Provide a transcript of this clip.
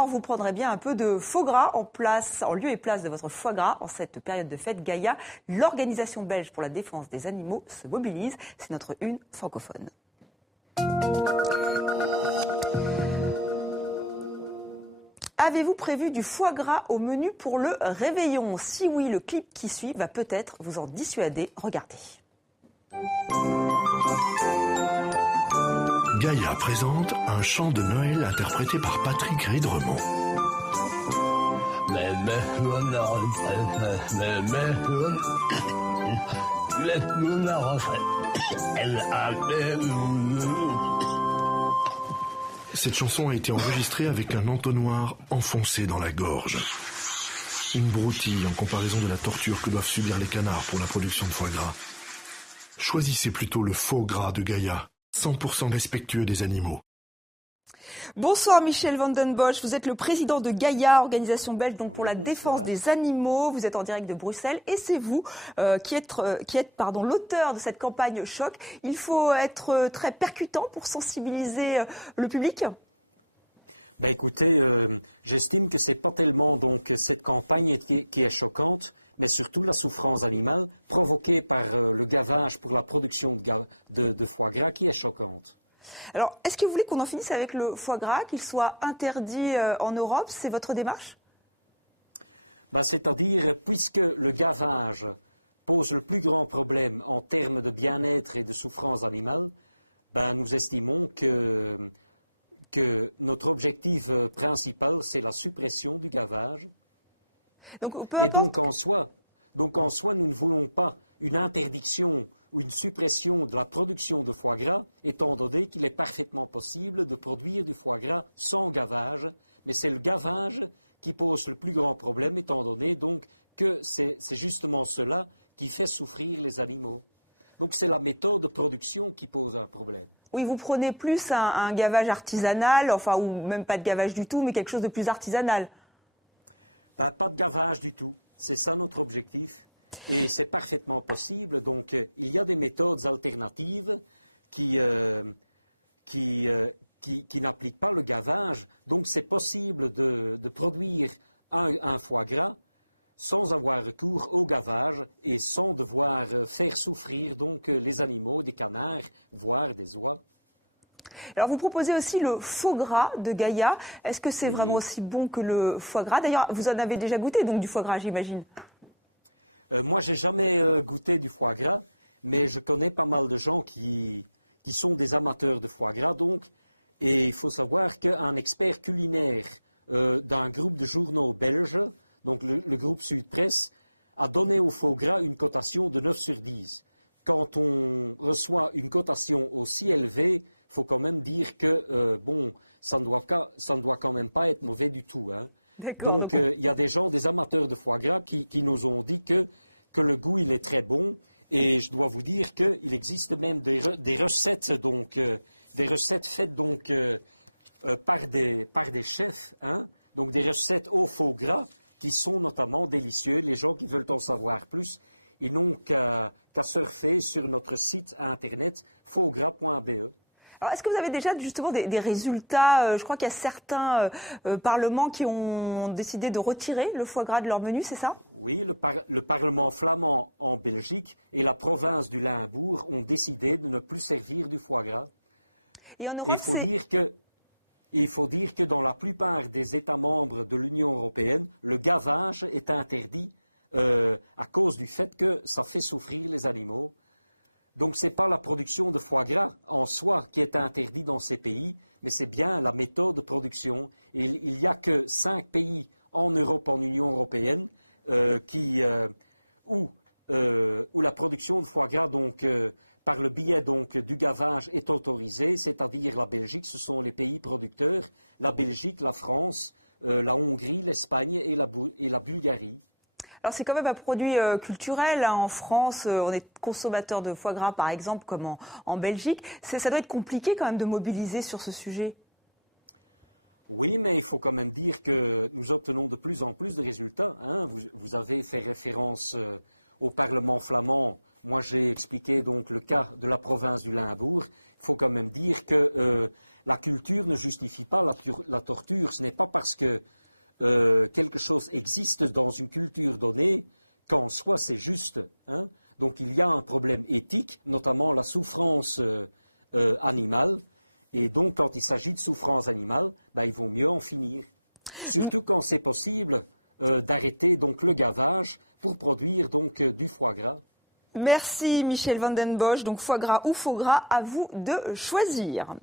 Or, vous prendrez bien un peu de faux gras en lieu et place de votre foie gras en cette période de fête. Gaïa, l'organisation belge pour la défense des animaux, se mobilise. C'est notre une francophone. Avez-vous prévu du foie gras au menu pour le réveillon? Si oui, le clip qui suit va peut-être vous en dissuader. Regardez. Gaïa présente un chant de Noël interprété par Patrick Ridremont. Cette chanson a été enregistrée avec un entonnoir enfoncé dans la gorge. Une broutille en comparaison de la torture que doivent subir les canards pour la production de foie gras. Choisissez plutôt le faux gras de Gaïa, 100% respectueux des animaux. Bonsoir Michel van den Bosch, vous êtes le président de Gaïa, organisation belge donc pour la défense des animaux. Vous êtes en direct de Bruxelles et c'est vous qui êtes l'auteur de cette campagne choc. Il faut être très percutant pour sensibiliser le public. Écoutez, j'estime que c'est pas tellement donc cette campagne qui est choquante, mais surtout la souffrance animale provoquée par le gavage pour la production de foie gras qui est choquante. Alors, est-ce que vous voulez qu'on en finisse avec le foie gras, qu'il soit interdit en Europe? C'est votre démarche? C'est-à-dire, puisque le gavage pose le plus grand problème en termes de bien-être et de souffrance animale, nous estimons que notre objectif principal, c'est la suppression du gavage. Donc en soi, nous ne voulons pas une interdiction ou une suppression de la production de foie gras, étant donné qu'il est parfaitement possible de produire du foie gras sans gavage, mais c'est le gavage qui pose le plus grand problème, étant donné donc que c'est justement cela qui fait souffrir les animaux. Donc c'est la méthode de production qui pose un problème. Oui, vous prenez plus un gavage artisanal, ou même pas de gavage du tout, mais quelque chose de plus artisanal. Pas de gavage du tout, c'est ça notre objectif. Et c'est parfaitement possible. Donc, il y a des méthodes alternatives qui n'appliquent pas le gavage. Donc, c'est possible de produire un foie gras sans avoir recours au gavage et sans devoir faire souffrir donc les animaux, des canards, voire des oies. Alors, vous proposez aussi le faux gras de Gaïa. Est-ce que c'est vraiment aussi bon que le foie gras? D'ailleurs, vous en avez déjà goûté, donc, du foie gras, j'imagine. Moi, j'ai jamais goûté du foie gras, mais je connais pas mal de gens qui sont des amateurs de foie gras, donc. Et il faut savoir qu'un expert culinaire d'un groupe de journaux belges, donc le groupe Sud Presse, a donné au foie gras une cotation de 9 sur 10. Quand on reçoit une cotation aussi élevée, il faut quand même dire que, ça ne doit quand même pas être mauvais du tout, hein. Donc, il y a des gens, des amateurs de foie gras qui nous ont dit que le goût, il est très bon. Et je dois vous dire qu'il existe même des recettes, donc, des recettes faites donc, par des chefs, hein, donc des recettes au faux gras qui sont notamment délicieuses. Les gens qui veulent en savoir plus, ils n'ont qu'à surfer sur notre site internet faugras.be. Alors, est-ce que vous avez déjà justement des résultats? Je crois qu'il y a certains parlements qui ont décidé de retirer le foie gras de leur menu, c'est ça? Oui, le Parlement flamand en Belgique et la province du Limbourg ont décidé de ne plus servir du foie gras. Et en Europe, il faut dire que dans la plupart des États membres de l'Union européenne, le gavage est interdit à cause du fait que ça fait souffrir les animaux. Donc, ce n'est pas la production de foie gras en soi qui est interdite dans ces pays, mais c'est bien la méthode de production. Et il n'y a que 5 pays en Europe, en Union européenne, où la production de foie gras, donc, par le biais donc, du gavage, est autorisée, c'est-à-dire la Belgique, ce sont les pays producteurs, la Belgique, la France, la Hongrie, l'Espagne et la Bulgarie. Alors c'est quand même un produit culturel, hein. En France, on est consommateur de foie gras, par exemple, comme en Belgique. Ça doit être compliqué quand même de mobiliser sur ce sujet. Oui, mais il faut quand même dire que nous obtenons de plus en plus de résultats, hein. Vous avez fait référence au Parlement flamand. Moi, j'ai expliqué donc le cas de la province du Limbourg. Il faut quand même dire que la culture ne justifie pas la torture. Ce n'est pas parce que quelque chose existe dans une culture donnée qu'en soi c'est juste. Hein. Donc il y a un problème éthique, notamment la souffrance animale. Et donc quand il s'agit de souffrance animale, il vaut mieux en finir. Surtout quand c'est possible d'arrêter donc le gavage pour produire donc du foie gras. Merci Michel van den Bosch. Donc foie gras ou faux gras, à vous de choisir.